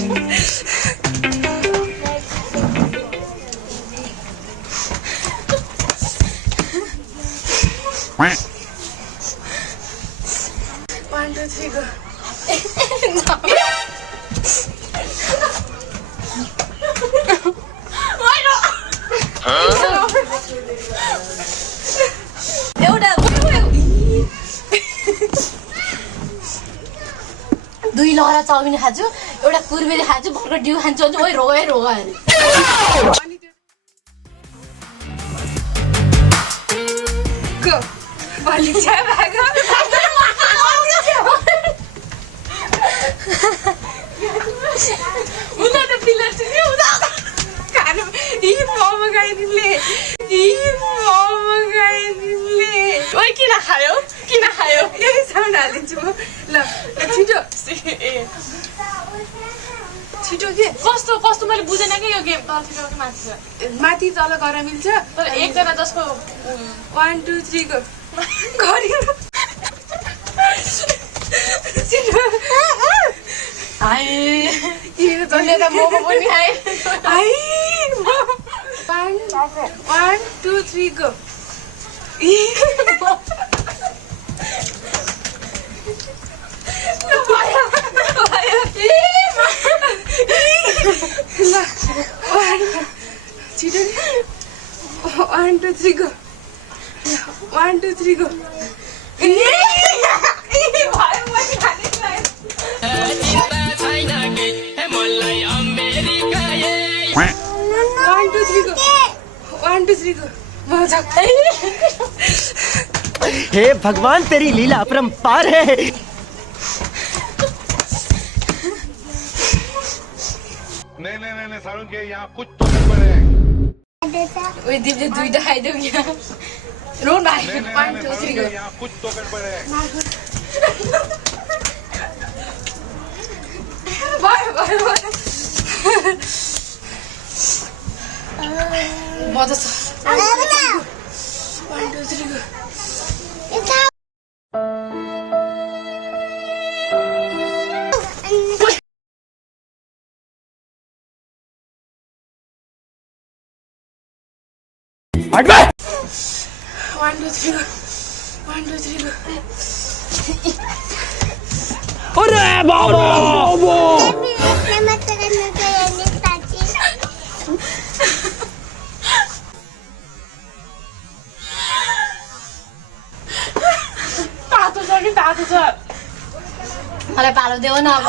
1 2 3 go. एउटा दुई लहरा चाउमिन खान्छु एउटा कुरबेरी खान्छु भर्खर डिउ खान्छु भने ओइ रोगै रोग अरे Go. Balik saya bago. Udah ada pilar sini udah. Karena ini mau magainile. Ini mau magainile. Oi kina khayo? Kina khayo? Ini sound halinछु म. ल छिटो. छिटो के? कस्तो कस्तो मैले बुझेन के यो गेम तल छिटो कि माथि छ माथि तल गर्न मिल्छ? तर एकजना जसको 1 2 3 go. गरिन. छिटो. आइ यो तले त मोमो पनि खाए आई 1 2 3 go. छिटो 1 2 3 go. 1 2 3 go. 1 2 3 go. 1 2 3 go. मजा हे भगवान तेरी लीला अपरंपार है नहीं सारुण के यहाँ कुछ तो गड़बड़ है ओइ दिपले दुईटा खाइदेऊ यहाँ रोन भाइ 1 2 3 go यहाँ कुछ तो गड़बड़ है भयो मजा छ 1 2 3 go. हट बे 1 2 3 go. 1 2 3 go. अरे बाबा तातो छ कि तातो छ मलाई पालो देऊ न अब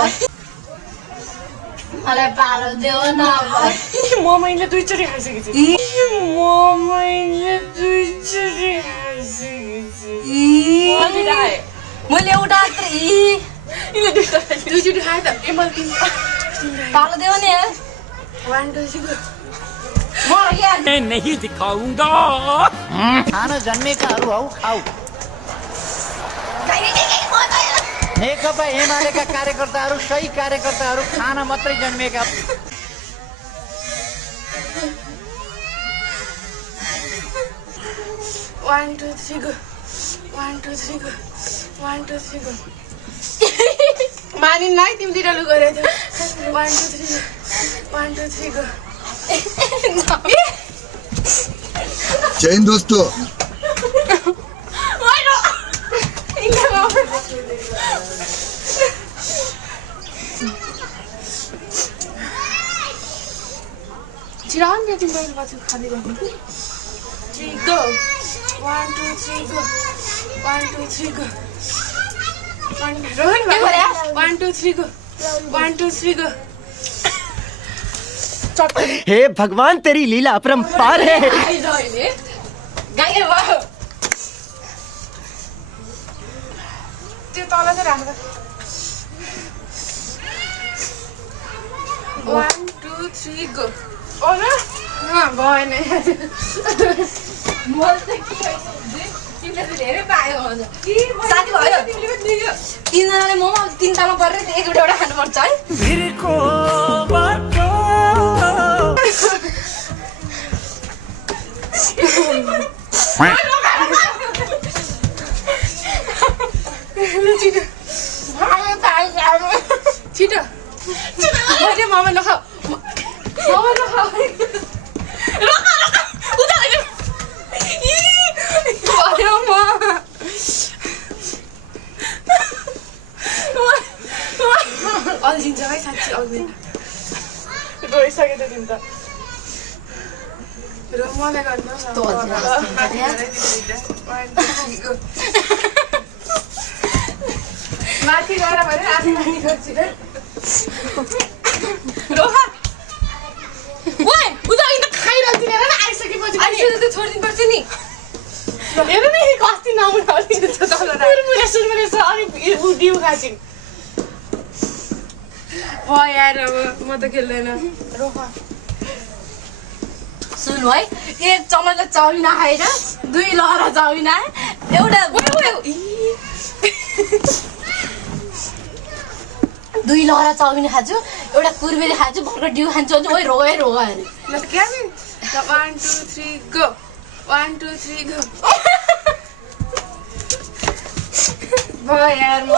मलाई पालो देऊ न अब म मैले दुईचोटि खाइसकेको छु म मैले दुईचोटि खाइसकेको छु मैले एउटा यिनीले दुईटा दुईचोटि खाए त ए मैले तिनवटा पालो देऊ नि यार 1 2 3 go. म यार मैं नहीं दिखाऊंगा खाना जन्मेकाहरू हौ खाऊ नेकपा एमालेका कार्यकर्ताहरू सही कार्यकर्ताहरू खाना मात्रै जन्मेका 1 2 3 go. 1 2 3 go. 1 2 3 go. मानिन नाइ तिमी दुईटा लु गरे थियो 1 2 3 go. 1 2 3 go. जय हिंद दोस्तों छिरान दे तिमी बाहिर पछि खादिरहनु 3 go. 1 2 3 go. 1 2 3 go. 1 2 3 go. 1 2 3 go. हे भगवान तेरी लीला अपरंपार है गाइले भयो त्यो तल चाहिँ राख्दा 1 2 3 go. ओला भएन म चाहिँ के भइसक्यो तिमीले त धेरै पायो हुन्छ साथी भयो तिनजनाले मोमो तिन तालमा परेर एक एउटा खानुपर्छ है छिटो अरे मामा नखाऊ मामा नखाऊ भयो म अल्झिन्छ है साँच्ची अल्झिन्छ रोइसक्यो त्यो दिन त र मलाई गर्नु माथि गएर भने आधी माथि गर्छु रोहा ओए उता त खाइरहन्छ नि हेर न आइसकेपछि अनि त छोडिदिनु पर्छ नि हेर न यो कस्ती नआउनु अलि मुरमुरे सुरमुरे छ अनि उ दिउ खाछिन् भयो यार अब म त खेल्दैन रोहा सुन है एक चम्मच चाउमिन खाएर 2 लहरा चाउमिन आए एउटा 2 लहरा चाउमिन खान्छु एउटा कुरबेरी खान्छु भर्खर डिउ खान्छु अनि ओइ रोगा अरे ल त क्या 1 2 3 गो 1 2 3 गो भयो यार म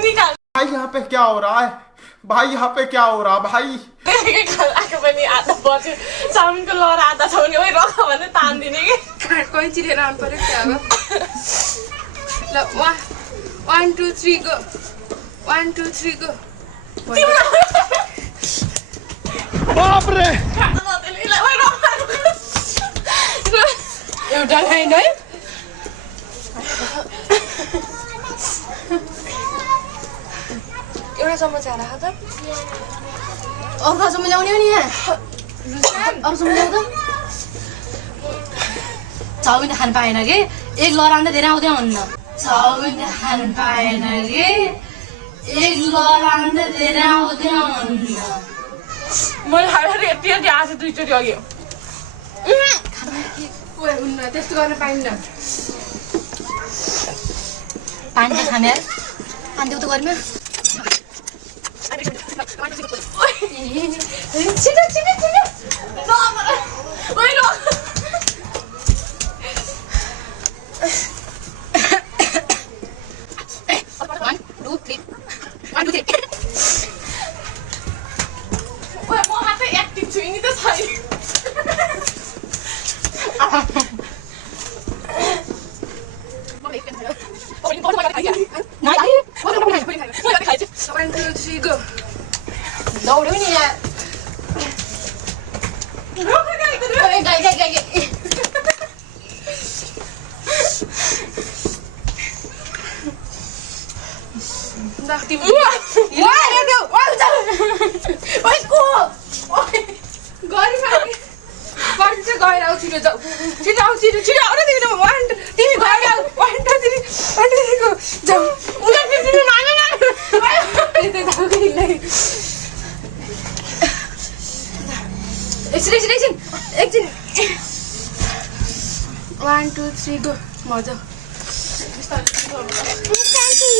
निकाल भाई यहाँ पे क्या हो रहा है भाई यहाँ पे क्या हो रहा है भाई आएको पनि आधा बच्यो चाउमिनको लहरा आधा छ भने ओइ रख भने तान्दिने कि कैँची लिएर आउनु पर्यो क्या अब ल 1 2 3 गो 1 2 3 गो बाप रे एउटा खाइन है एउटा चम्मच हाल त अर्को सम्म ल्याउने हो नि यहाँ अरू सम्म ल्याउ त चाउमिन खान पाएन कि एक लहरान्दा धेरै आउँदै हुन्न चाउमिन खान पाएन कि एक लहरान्दा धेरै आउँदै हुन्न मैले खाएर यति यति आज 2 चोटि अघि हुन्न त्यस्तो गर्न पाइन्न पानी त खाने पानी देऊ त गर्मी छिटो छिटो छिटो ओइ रो ओइ म हातै एक्टिभ छु नि त छैन दौड्यो नि यहाँ गएर आऊ छिटो जाऊ छिटो आऊ छिटो छिटो आऊ न तिमी गएर आऊ 1 2 3 गो जाऊ एकछिन 1 2 3 गो मजा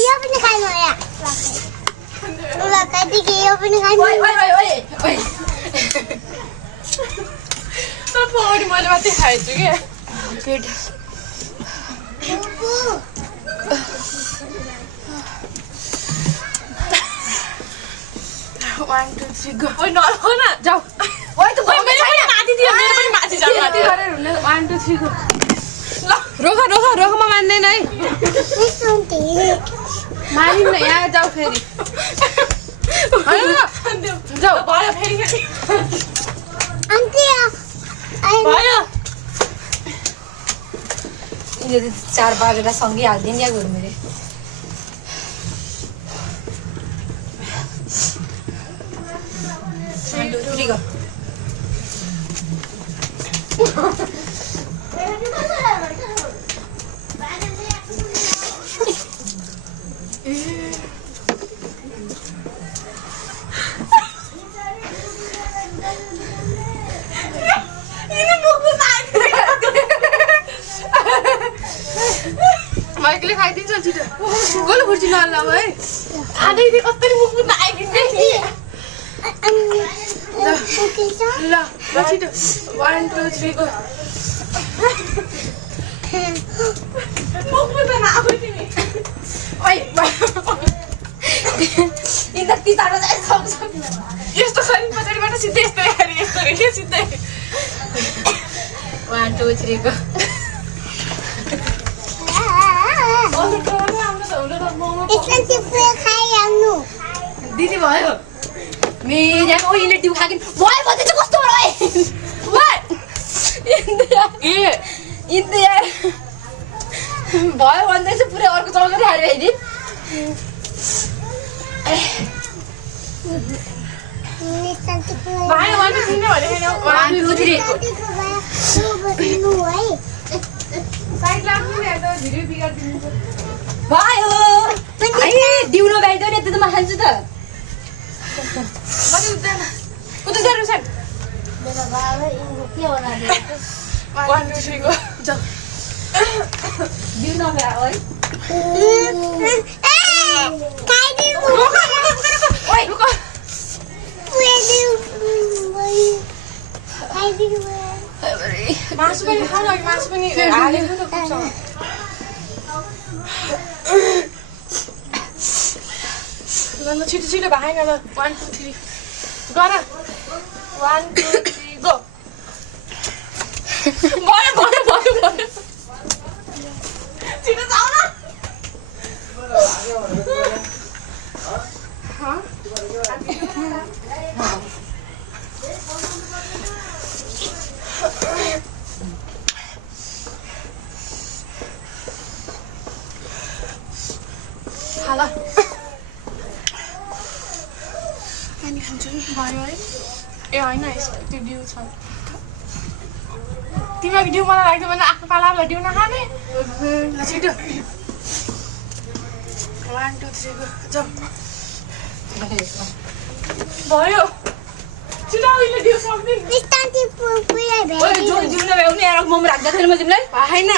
यो पनि खानु हो या ल कतिके यो पनि खानु ओइ तर पौडी मैले मात्रै खाएछु के गुड 1 2 3 गो ओइ नहो न जाऊ ओइ त ओइ मेरो पनि माथि दियो मेरो पनि माथि जाऊ माथि गरेर हुन्न 1 2 3 गो ल रोखमा मान्दैन है मानिन्न यहाँ जाऊ फेरि जाऊ भयो फेरि आन्टी भयो यिनीहरू 4 बाजेर सँगै हालिदिनु या घुर्मेरे go. Michael खाइदिन्छ छिटो गोल खुर्ची नलाऊ है आधै दे कस्तरी मुख पुग्न आइदिन्छ नि ल ल छिटो 1 2 3 गो ओइ इन्द तितारो चाहिँ सक्छ यस्तो खै पछाडिबाट सिधै यस्तो हेरी यस्तो के सिधै 1 2 3 गो इसमें चिप्पू खाए हमनु दिदी भयो मेरे ओ इले टिउ खाकिन भयो भने चाहिँ कस्तो भयो वाट इन्दिया भयो भन्दै चाहिँ पुरै अर्को चलाउँदै हाल्यो है नि इसमें चिप्पू भाइ 1 2 3 भने हैन 1 2 3 नु है साइड लाग्नु नि त भिडियो बिगाड्दिनु भयो ai दिउन भ्याइदैन यति त म खान्छु त कति उठ्दैन कुन चाहिँ रुसन मेरा बाबा इनको के होला 1 2 3 गो जाऊ दिउन भ्या है खाइ दिनु ओइ रुक पुए दिनु खाइ दिनु मासु पनि खाऊ न मासु पनि हालेको त कुछ ल छिटो छिटो भाइ न ल 1 2 3 गर 1 2 3 गो भयो छिटो जाऊ न हाला अनि खान्छु भयो है ए होइन त्यो डिउ छ तिमीको डिउ मलाई लाग्दैन भने आफ्नो पालालाई डिउ नखाने ल छिटो 1 2 3 गो जाऊ भयो छिटो अहिले डिउ सक्दिन इसमें चिप्पू पुए ओइ जो दिउन भ्याउने यार मम राख्दा थिएन म तिमीलाई होइन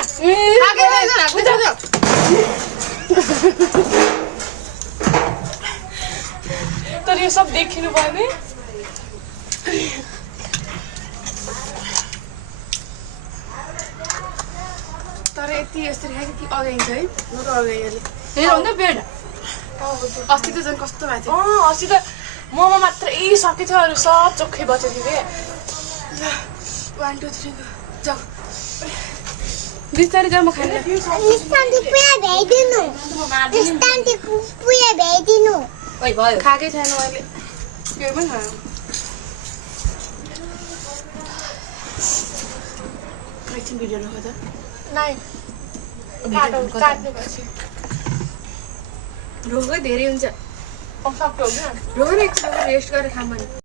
तर यो सब देखिनु भयो नि तर यति यसरी खायो कि अगाइन्छ है म त अगाइहालेँ फेरि भन्दा पेट अस्ति त झन् कस्तो भएको थियो अस्ति त मोमो मात्रै सकेको थियो अरू सब चोखै बचेको थियो ल 1 2 3 जाऊ बिस्तारै जाऊ म खाने इसमें चिप्पू भेदिनु इसमें चिप्पू भेदिनु ओइ भयो खाएकै छैन मैले केही पनि खाएँ एकछिन भिडियो रोक त नाइ काट्नुपर्छ रोगै धेरै हुन्छ सक्यो होइन रोग न एकछिन रेस्ट गरेर खाम भने